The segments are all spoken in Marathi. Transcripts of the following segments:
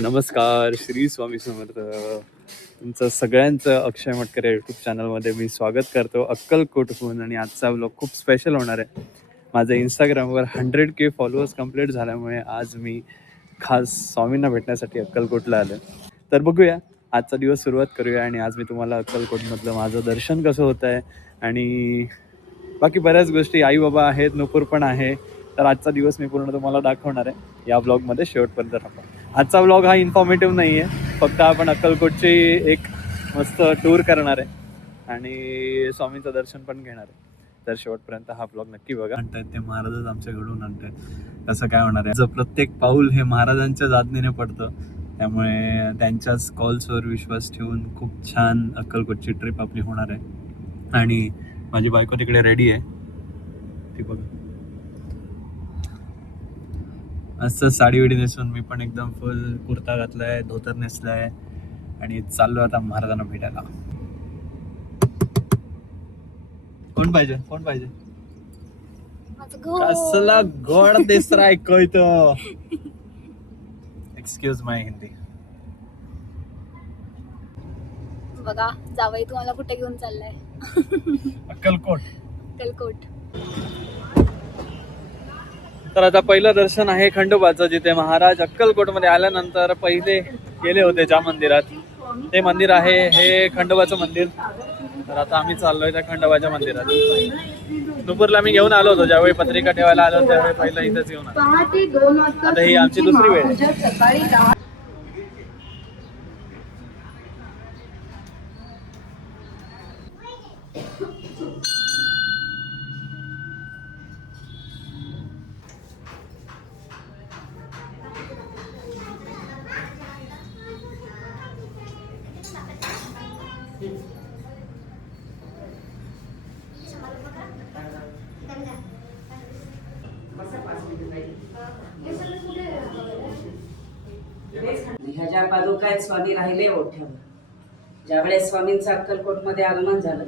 नमस्कार, श्री स्वामी समर्थ. तुमचं सगळ्यांचं अक्षय मटकरे यूट्यूब चॅनलमध्ये मी स्वागत करतो अक्कलकोटहून. आणि आजचा व्लॉग खूप स्पेशल होणार आहे. माझं इंस्टाग्रामवर 100K फॉलोअर्स कंप्लीट झाल्यामुळे आज मी खास स्वामींना भेटण्यासाठी अक्कलकोटला आलो. तर बघूया, आजचा दिवस सुरुवात करूया आणि आज मी तुम्हाला अक्कलकोटमधलं माझं दर्शन कसं होतं आहे आणि बाकी बऱ्याच गोष्टी, आई बाबा आहेत, नुपूर पण आहे. तर आजचा दिवस मी पूर्ण तुम्हाला दाखवणार आहे या ब्लॉगमध्ये. शेवटपर्यंत राहा. आजचा व्लॉग हा इन्फॉर्मेटिव्ह नाही आहे, फक्त आपण अक्कलकोटची एक मस्त टूर करणार आहे आणि स्वामींचं दर्शन पण घेणार आहे. तर शेवटपर्यंत हा ब्लॉग नक्की बघा. म्हणतात ते महाराजच आमच्या घडून आणतात, कसं काय होणार आहे. प्रत्येक पाऊल हे महाराजांच्याच आज्ञेने पडतं, त्यामुळे त्यांच्याच कॉल्सवर विश्वास ठेवून खूप छान अक्कलकोटची ट्रिप आपली होणार आहे. आणि माझी बायको तिकडे रेडी आहे, ती बघा. असं साडी विडी नेसून मी पण एकदम फुल कुर्ता घातलाय, धोतर नेसलाय आणि चाललो आता महाराजांना भेटायला. कोण पाहिजे कसला गोड तिसरा ऐकतो. एक्सक्यूज माय हिंदी. बघा जावई तुम्हाला कुठे घेऊन चाललाय? अक्कलकोट. अक्कलकोट. तर आता पहिलं दर्शन आहे खंडोबाचं, जिथे महाराज अक्कलकोटमध्ये आल्यानंतर पहिले गेले होते ज्या मंदिरात, ते मंदिर आहे हे खंडोबाचं मंदिर. तर आता आम्ही चाललोय त्या खंडोबाच्या मंदिरात. नुपूरला मी घेऊन आलो होतो, ज्यावेळी पत्रिका ठेवायला आलो त्यावेळी पहिला इथेच घेऊन आलो. आता ही आमची दुसरी वेळ आहे. ह्या पादुका आहेत, स्वामी राहिले ओठ्यावर. ज्यावेळेस स्वामींचं अक्कलकोटमध्ये आगमन झालं,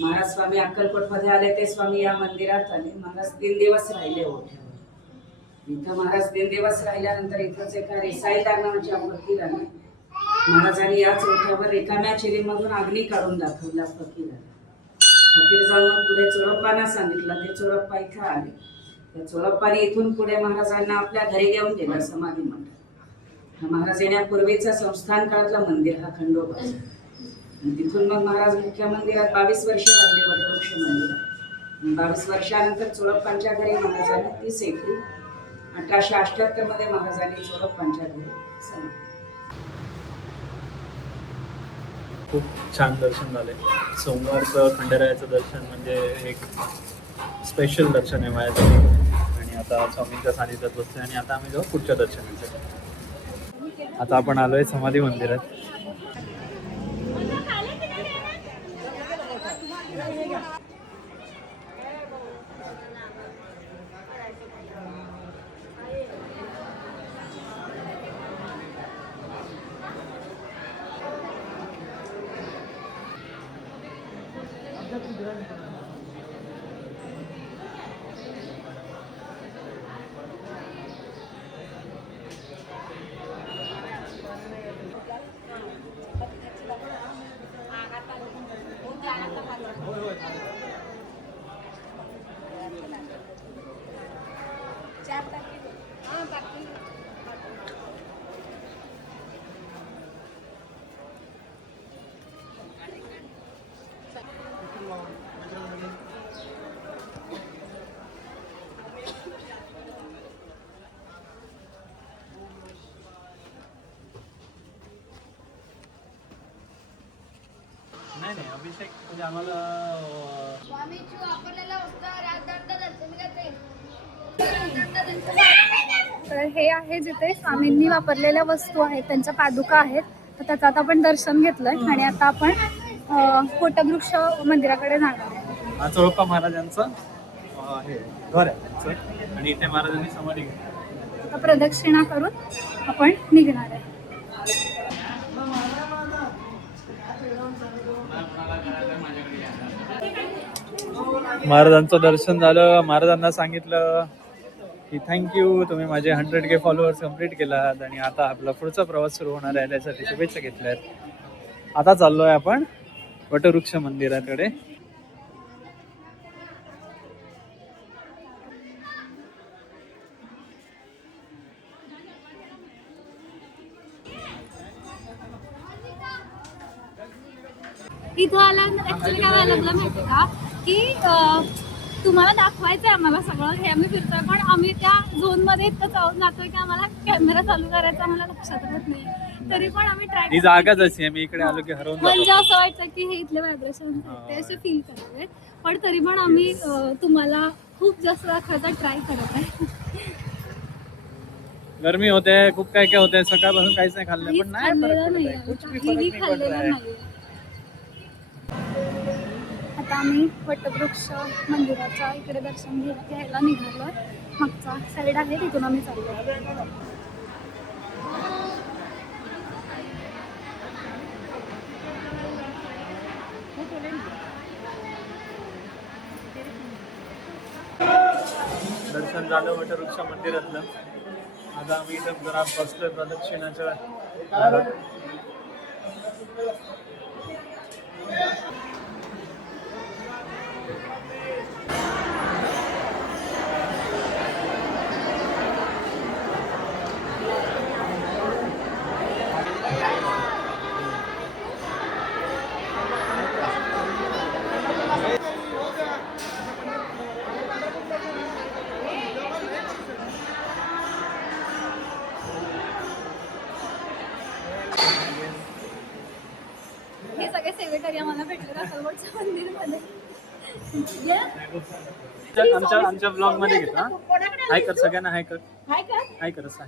महाराज स्वामी अक्कलकोटमध्ये आले, ते स्वामी या मंदिरात आले. महाराज 3 दिवस राहिले ओठ्यावर. इथं महाराज 3 दिवस राहिल्यानंतर इथंच एका रेसाईदार नावाच्या फकीराने महाराजांनी याच ओठ्यावर रिकाम्या चिरीमधून अग्नी काढून दाखवला फकीराला. फकीर जाऊन पुढे चोळप्पांना सांगितलं. ते चोळप्पा इथं आले. त्या चोळप्पाने इथून पुढे महाराजांना आपल्या घरी घेऊन गेलं समाधी मंडळ. महाराज येण्यापूर्वीचा संस्थान काळातला मंदिर हा खंडोबाचा. तिथून मग महाराज मुख्य मंदिरात 22 वर्ष राहिले, वटवृक्ष मंदिरात. 22 वर्षानंतर चोळप्पांच्या घरी महाराजांनी 30 एप्रिल 1878 मध्ये महाराजांनी चोळप्पांच्या घरी समाधी. खूप छान दर्शन झाले. सोमवारचं खंडेरायाचं दर्शन म्हणजे एक स्पेशल दर्शन आहे माझ्यासाठी. आणि आता स्वामींच्या सानिध्यात बसतोय आणि आता आम्ही जाऊ पुढच्या दर्शनासाठी. आता आपण आलोय समाधी मंदिरात. नाही नाही, अभिषेक म्हणजे आम्हाला तर हे आहे जिथे स्वामींनी वापरलेल्या वस्तू आहेत, त्यांच्या पादुका आहेत. तर त्याचं आता आपण दर्शन घेतलंय आणि आता आपण कोटवृक्ष मंदिराकडे जाणार आहे. हा चोळप्पा महाराजांचं हे घर आहे त्यांचं, आणि इथे महाराजांनी समाधी घेतली. आता प्रदक्षिणा करून आपण निघणार आहे. महाराजांचं दर्शन झालं. महाराजांना सांगितलं की थँक्यू, तुम्ही माझे 100K फॉलोअर्स कंप्लीट केलात आणि आता आपला पुढचा प्रवास सुरू होणार आहे त्यासाठी शुभेच्छा घेतल्यात. आता चाललो आहे आपण वटवृक्ष मंदिराकडे. इथं आला ऍक्च्युली काय व्हायला लागलं माहिती का की तुम्हाला दाखवायचंय आम्हाला सगळं हे आम्ही फिरतोय, पण आम्ही त्या झोन मध्ये इतकं जातोय की आम्हाला कॅमेरा चालू करायचा आम्हाला लक्षात येत नाही. तरी पण आम्ही ही ट्राय जागाच अशी आहे, मी इकडे आलो की हरवून म्हणजे जातो. असं वाटतं की हे इथले व्हायब्रेशन ते असे फील करावे, पण तरी पण आम्ही तुम्हाला खूप जास्त दाखवायचा ट्राय करत आहे. गरमी होते, खूप काय काय होते, सकाळपासून काहीच नाही खाल्लं, पण नाही फरक खाल्लेलं पडत नाही आहे. आम्ही, कुछ भी काहीही फरक नाही पड रहा खाल्लेलं है. नाही. आता आम्ही वटवृक्ष मंदिराच्या इकडे दर्शन घ्यायला निघालोय. मागचा साईड आहे तिथून आम्ही चाललो. दर्शन झालं वटवृक्ष मंदिरातलं. आता आम्ही इथं जरा बसलोय प्रदक्षिणाच्या दारात. हे सगळे सेवेकरी आम्हाला भेटले अक्कलकोटच्या मंदिरमध्ये. आमच्या ब्लॉग मध्ये घेतो. हाय कर सगळ्यांना, हाय कर, हाय कर असं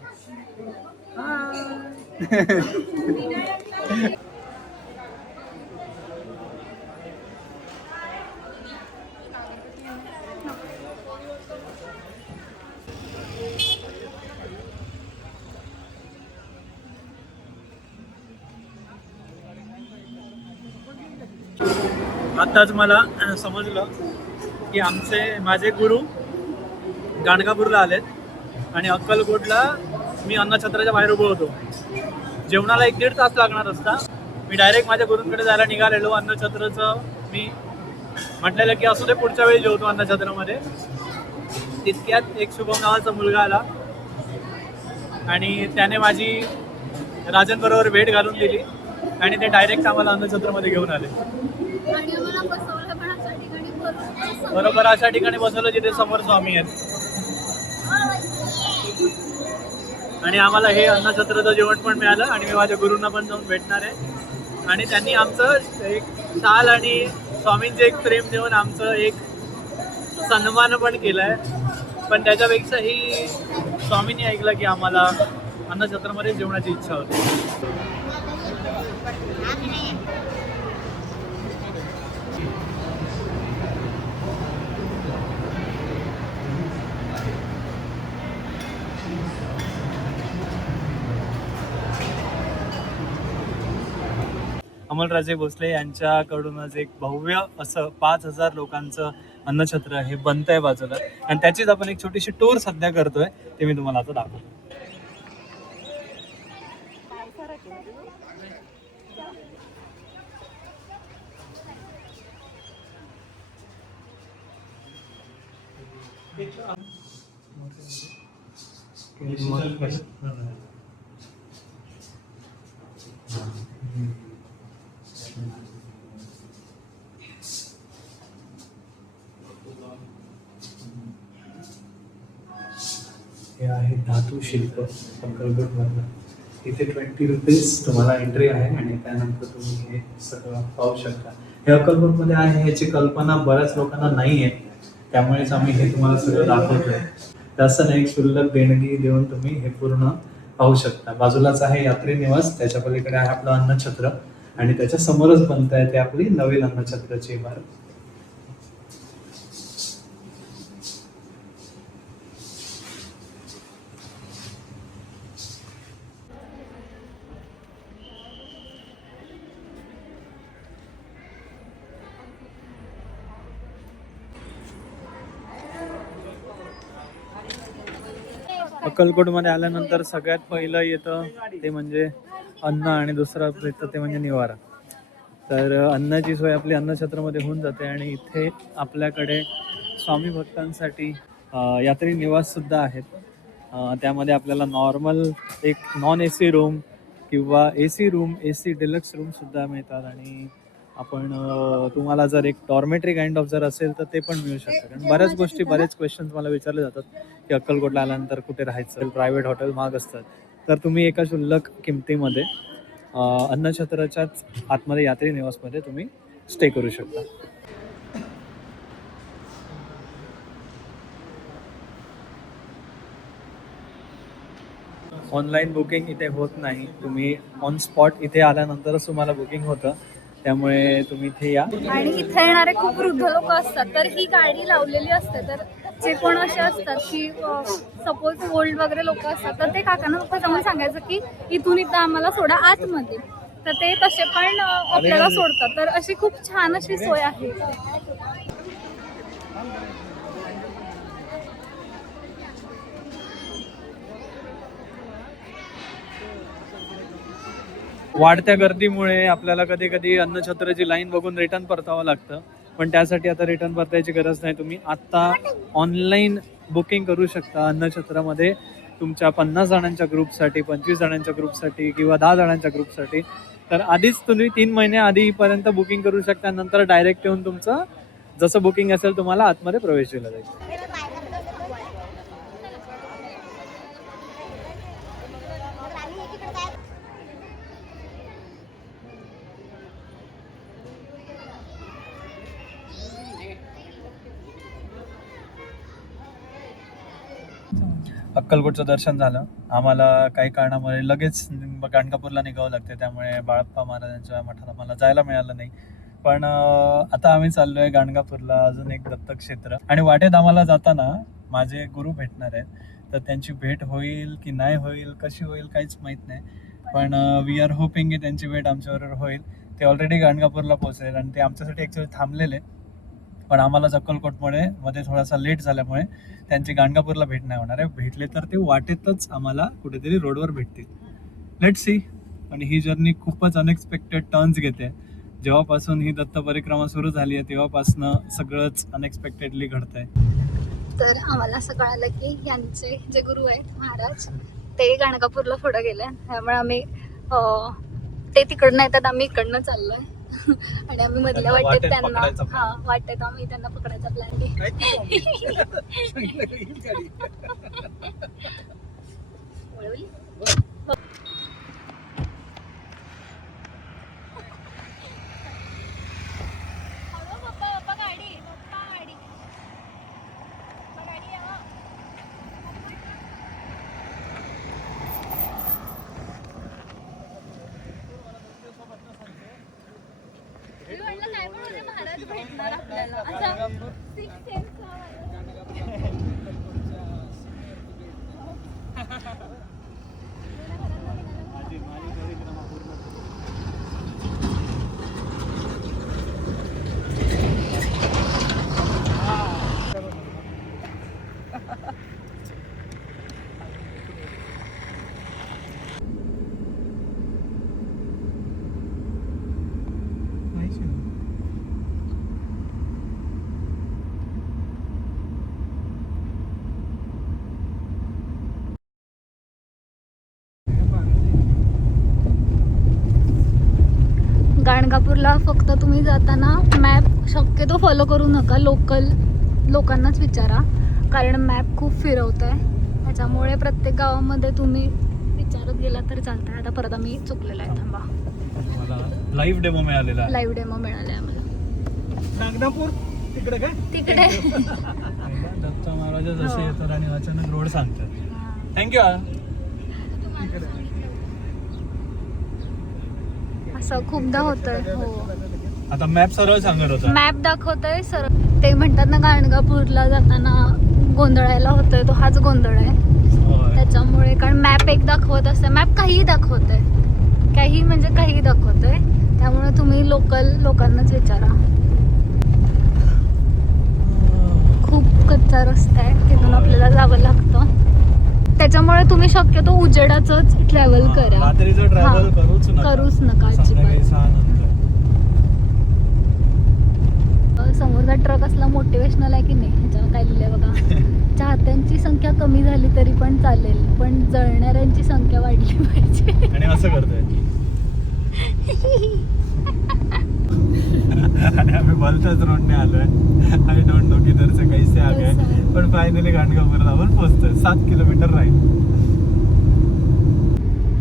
आताच मला समजलं की माझे गुरु गाणगापूरला आलेत आणि अक्कलकोटला मी अन्नछत्राच्या बाहेर उभं होतो. जेवणाला 1-1.5 तास लागणार असता. मी डायरेक्ट माझ्या गुरूंकडे जायला निघालेलो. अन्नछत्राचं मी म्हटलेलं की असू दे, पुढच्या वेळी जेवतो अन्नछत्रामध्ये. तितक्यात एक शुभम नावाचा मुलगा आला आणि त्याने माझी राजनबरोबर भेट घालून दिली आणि ते डायरेक्ट आम्हाला अन्नछत्रामध्ये घेऊन आले. आणि आम्हाला बसवलं पण अशा ठिकाणी बरोबर अशा ठिकाणी बसवलं जिथे समोर स्वामी आहेत. आणि आम्हाला हे अन्नछत्राचं जेवण पण मिळालं आणि मी माझ्या गुरूंना पण जाऊन भेटणार आहे. आणि त्यांनी आमचं एक शाल आणि स्वामींचे एक प्रेम देऊन आमचं एक सन्मान पण केलाय. पण त्याच्यापेक्षाही स्वामींनी ऐकलं की आम्हाला अन्नछत्रामध्ये जेवणाची इच्छा होती. अमोलराजे भोसले यांच्याकडूनच एक भव्य असं 5,000 लोकांचं अन्नछत्र हे बनतंय बाजूला आणि त्याचीच आपण एक छोटीशी टूर सध्या करतोय. ते मी तुम्हाला आता दाखवतो. हे आहे धातू शिल्प अक्कलकोटमधलं. इथे 20 रुपीज तुम्हाला एंट्री आहे आणि त्यानंतर तुम्ही हे सगळं पाहू शकता. हे अक्कलकोटमध्ये आहे ह्याची कल्पना बऱ्याच लोकांना नाही आहे, त्यामुळेच आम्ही हे तुम्हाला सगळं दाखवतोय. जास्त नाही, एक शुल्लक देणगी देऊन तुम्ही हे पूर्ण पाहू शकता. बाजूलाच आहे यात्री निवास, त्याच्या पलीकडे आहे आपलं अन्नछत्र आणि त्याच्या समोरच बनत आहे ते आपली नवीन अन्नछत्राची इमारत. अक्कलकोटमध्ये आल्यानंतर सगळ्यात पहिलं येतं ते म्हणजे अन्न आणि दुसरं येतं ते म्हणजे निवारा. तर अन्नाची सोय आपली अन्नछत्रामध्ये होऊन जाते आणि इथे आपल्याकडे स्वामी भक्तांसाठी यात्री निवाससुद्धा आहेत. त्यामध्ये आपल्याला नॉर्मल एक नॉन ए सी रूम किंवा ए सी रूम, ए सी डिलक्स रूमसुद्धा मिळतात आणि आपण तुम्हाला जर एक डॉर्मेटरी काइंड ऑफ जर असेल तर ते पण मिळू शकतं. कारण बऱ्याच गोष्टी बरेच क्वेश्चन्स मला विचारले जातात की अक्कलकोटला आल्यानंतर कुठे राहायचं, प्रायव्हेट हॉटेल महाग असतात. तर तुम्ही एका क्षुल्लक किमतीमध्ये अन्नछत्राच्याच आतमध्ये यात्री निवासमध्ये तुम्ही स्टे करू शकता. ऑनलाईन बुकिंग इथे होत नाही. तुम्ही ऑन स्पॉट इथे आल्यानंतरच तुम्हाला बुकिंग होतं. त्यामुळे तुम्ही इथे या. आणि इथे येणारे खूप वृद्ध लोक असतात तर ही गाडी लावलेली असते. तर जे कोण असे असतात की सपोज ओल्ड वगैरे लोक असतात तर ते काकांना फक्त जाऊन सांगायचं की इथून इथं आम्हाला सोडा आतमध्ये. तर ते तसे पण आपल्याला सोडतात. तर अशी खूप छान अशी सोय आहे. वाढत्या गर्दीमुळे आपल्याला कधी कधी अन्नछत्राची लाईन बघून रिटर्न परतावं लागतं. पण त्यासाठी आता रिटर्न परतायची गरज नाही. तुम्ही आत्ता ऑनलाईन बुकिंग करू शकता अन्नछत्रामध्ये तुमच्या 50 जणांच्या ग्रुपसाठी, 25 जणांच्या ग्रुपसाठी किंवा 10 जणांच्या ग्रुपसाठी. तर आधीच तुम्ही 3 महिने आधीपर्यंत बुकिंग करू शकता. नंतर डायरेक्ट येऊन तुमचं जसं बुकिंग असेल तुम्हाला आतमध्ये प्रवेश दिला जाईल. अक्कलकोटचं दर्शन झालं. आम्हाला काही कारणामुळे लगेच गाणगापूरला निघावं लागते. त्यामुळे बाळप्पा महाराजांच्या मठाला मला जायला मिळालं नाही. पण आता आम्ही चाललो आहे गाणगापूरला, अजून एक दत्तक्षेत्र. आणि वाटेत आम्हाला जाताना माझे गुरु भेटणार आहेत. तर त्यांची भेट होईल की नाही होईल, कशी होईल काहीच माहीत नाही. पण वी आर होपिंग की त्यांची भेट आमच्याबरोबर होईल. ते ऑलरेडी गाणगापूरला पोहोचेल आणि ते आमच्यासाठी ॲक्च्युली थांबलेले. पण आम्हाला अक्कलकोटमुळे मध्ये थोडासा लेट झाल्यामुळे त्यांची गाणगापूरला भेट नाही होणार आहे. भेटले तर ते वाटेतच आम्हाला कुठेतरी रोडवर भेटतील. Let see. पण ही जर्नी खूपच अनएक्सपेक्टेड टर्न्स घेते. जेव्हापासून ही दत्त परिक्रमा सुरू झाली आहे तेव्हापासनं सगळंच अनएक्सपेक्टेडली घडतंय. तर आम्हाला असं कळालं की यांचे जे गुरु आहेत महाराज ते गाणगापूरला पुढे गेले. त्यामुळे आम्ही ते तिकडनं येतात, आम्ही इकडनं चाललोय. आणि आम्ही मधल्या वाटेत त्यांना वाटेत आम्ही त्यांना पकडायचा प्लॅन महाराज भेटणार आपल्याला. गाणगापूरला फक्त तुम्ही जाताना मॅप शक्यतो फॉलो करू नका. लोकल लोकांनाच विचारा, कारण मॅप खूप फिरवत आहे. त्याच्यामुळे प्रत्येक गावामध्ये तुम्ही विचारत गेला तर चालतंय. आता परत आम्ही चुकलेला आहे. थांबा, लाईव्ह डेमो मिळालेला. लाईव्ह डेमो मिळाले आम्हाला. गाणगापूर तिकडे काय तिकडे दत्त महाराज जसे येतात आणि अचानक रोड सांगतात. थँक्यू. असं खूपदा होतंय. हो, आता मॅप सरळ सांगत होता. मॅप दाखवतोय सर. ते म्हणतात ना गाणगापूरला जाताना गोंधळायला होतोय, तो हाच गोंधळ आहे. त्याच्यामुळे कारण मॅप एक दाखवत असते, मॅप काहीही दाखवतोय, काही म्हणजे काहीही दाखवतोय. त्यामुळे तुम्ही लोकांनाच विचारा. खूप कच्चा रस्ता आहे, तिथून आपल्याला जावं लागतं. त्याच्यामुळे तुम्ही शक्यतो उजेडाचंच ट्रॅव्हल करा. रात्रीचं ट्रॅव्हल करूच नका संध्याकाळी अजिबात. 6 नंतर. समोरचा ट्रक असला मोटिवेशनल आहे की नाही, ह्याच्यावर काय लिहिलंय बघा. चाहत्यांची संख्या कमी झाली तरी पण चालेल, पण जळणाऱ्यांची संख्या वाढली पाहिजे. आणि असं करतोय. आणि आम्ही भलत्याच रोडने आलोय. आय डोंट नो किधर से कैसे आ गए, पण फायनली गाणगापूरला आपण पोहोचतोय. 7 किलोमीटर राहील.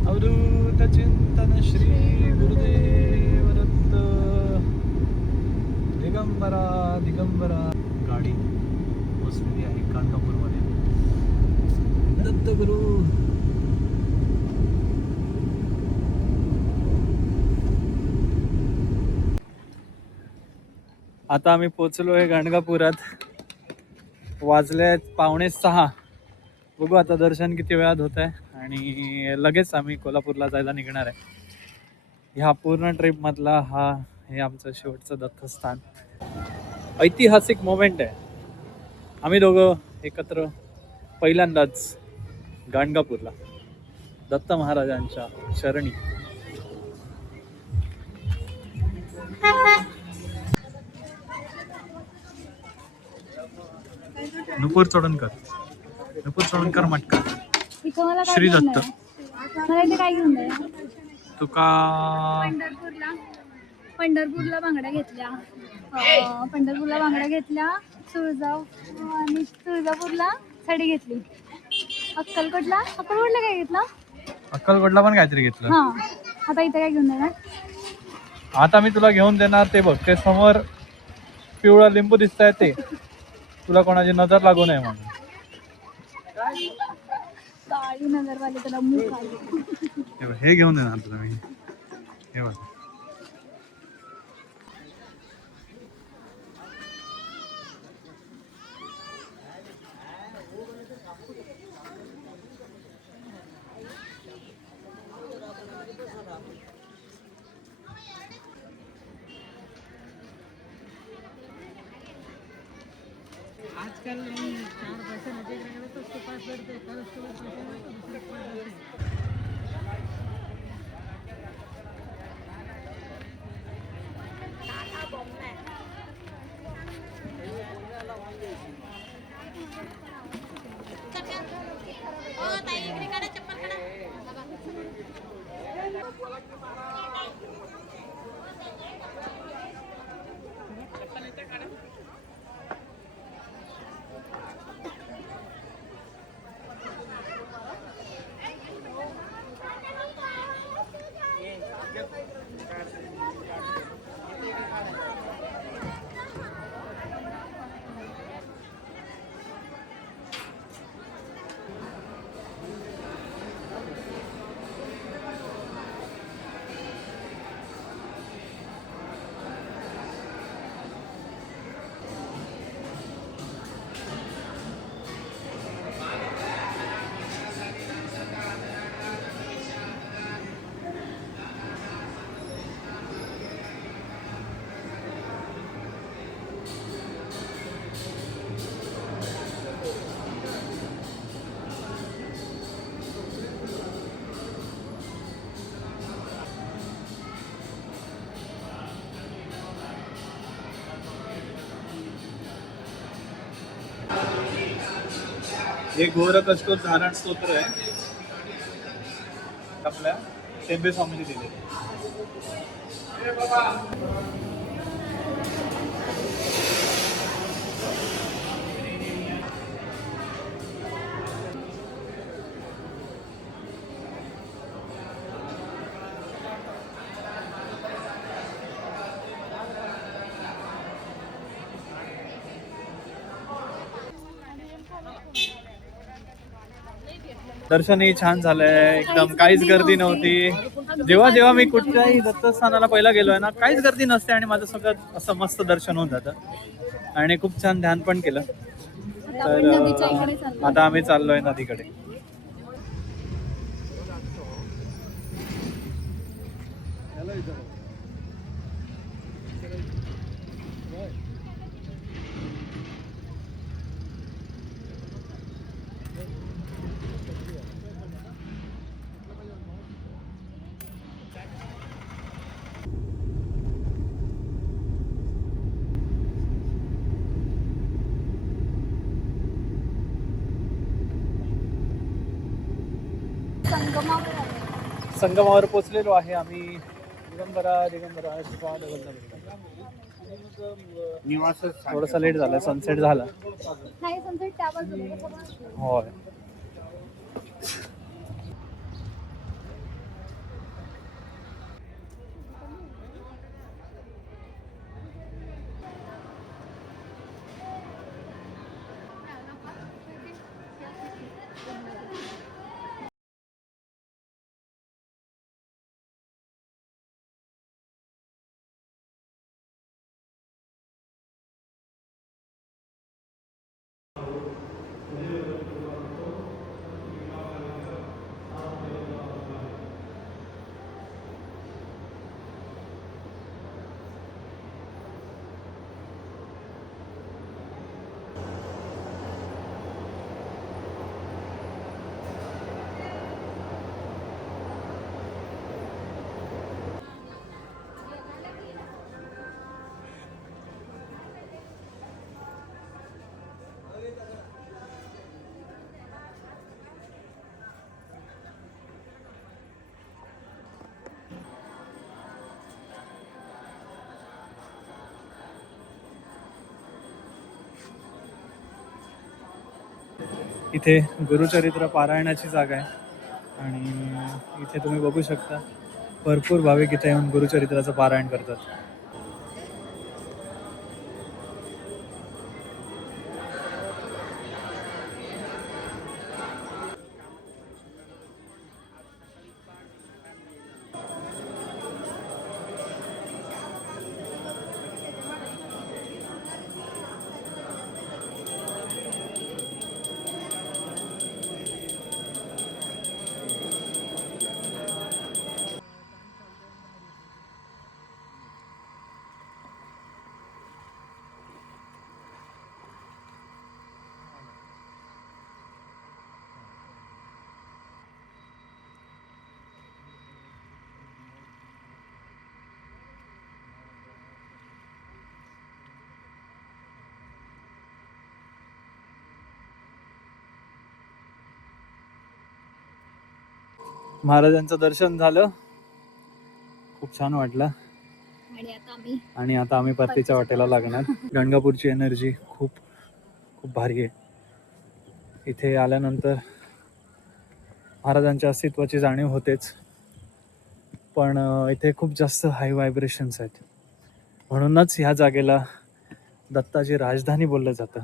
अवधूत चिंतन श्री गुरुदेव दत्त. दिगंबरा दिगंबरा. गाडी पोहोचलेली आहे गाणगापूरमध्ये. दत्तगुरु. आता आम्ही पोचलो आहे गाणगापुरात. वाजले 5:45. बघू आता दर्शन किती वेळात होत आहे, आणि लगेच आम्ही कोल्हापूरला जायला निघणार आहे. ह्या पूर्ण ट्रिप मधला हे आमचं शेवटचं दत्तस्थान. ऐतिहासिक मोमेंट आहे. आम्ही दोघं एकत्र पहिल्यांदाच गाणगापूरला दत्त महाराजांच्या शरणी. नुपूर चोडणकर मटकर. इथं मला काय श्री घेऊन दत्त. द्या. मला इथे काय घेऊन द्या. तुका पंढरपूरला बांगड्या घेतल्या. पंढरपूरला बांगड्या घेतल्या. आणि तुळजापूरला साडी घेतली. अक्कलकोटला काय घेतलं? अक्कलकोटला पण काहीतरी घेतलं. हा, आता इथे काय घेऊन देणार? आता मी तुला घेऊन देणार ते बघ, ते समोर पिवळा लिंबू दिसतंय ते. तुला कोणाची नजर लागू नये म्हणून. काळी नजरवाले त्याला मुख आले. हे घेऊन देणार तुला मी. हे बघ. हे घोरकष्टो धारण स्तोत्र आहे. आपल्या टेंबे स्वामीने दिले. दर्शनही छान झालंय एकदम. काहीच गर्दी नव्हती. जेव्हा मी कुठल्याही दत्तस्थानाला पहिला गेलोय ना, काहीच गर्दी नसते आणि माझं सगळं असं मस्त दर्शन होऊन जातं. आणि खूप छान ध्यान पण केलं. तर आता आम्ही चाललोय नदीकडे. संगमावर आलोय. संगमावर पोचलेलो आहे आम्ही. दिगंबरा दिगंबरा शिवा थोडासा लेट झाला, सनसेट झाला. नाही सनसेट त्या बाजूला. होय. इथे गुरुचरित्र पारायणाची जागा आहे आणि इथे तुम्ही बघू शकता भरपूर भाविक इथे येऊन गुरुचरित्राचं पारायण करतात. महाराजांचं दर्शन झालं, खूप छान वाटलं आणि आता आम्ही परतीच्या वाटेला लागणार. गाणगापूरची एनर्जी खूप खूप भारी आहे. इथे आल्यानंतर महाराजांच्या अस्तित्वाची जाणीव होतेच, पण इथे खूप जास्त हाय व्हायब्रेशन्स आहेत. म्हणूनच ह्या जागेला दत्ताची राजधानी बोललं जातं.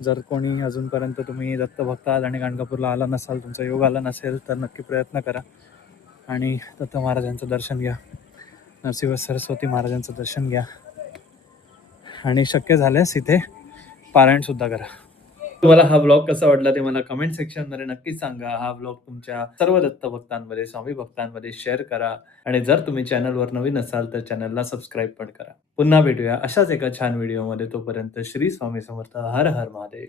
जर कोणी अजूनपर्यंत तुम्ही दत्तभक्त आहात आणि गाणगापूरला आला नसाल, तुमचा योग आला नसेल, तर नक्की प्रयत्न करा आणि दत्त महाराजांचं दर्शन घ्या, नरसिंह सरस्वती महाराजांचं दर्शन घ्या आणि शक्य झाल्यास इथे पारायणसुद्धा करा. तुम्हाला हा ब्लॉग कसा वाटला ते मला कमेंट सेक्शनमध्ये नक्कीच सांगा. हा ब्लॉग तुमच्या सर्व दत्त भक्तांमध्ये, स्वामी भक्तांमध्ये शेअर करा आणि जर तुम्ही चॅनलवर नवीन असाल तर चॅनलला सबस्क्राईब पण करा. पुन्हा भेटूया अशाच एका छान व्हिडिओमध्ये. तोपर्यंत श्री स्वामी समर्थ. हर हर महादेव.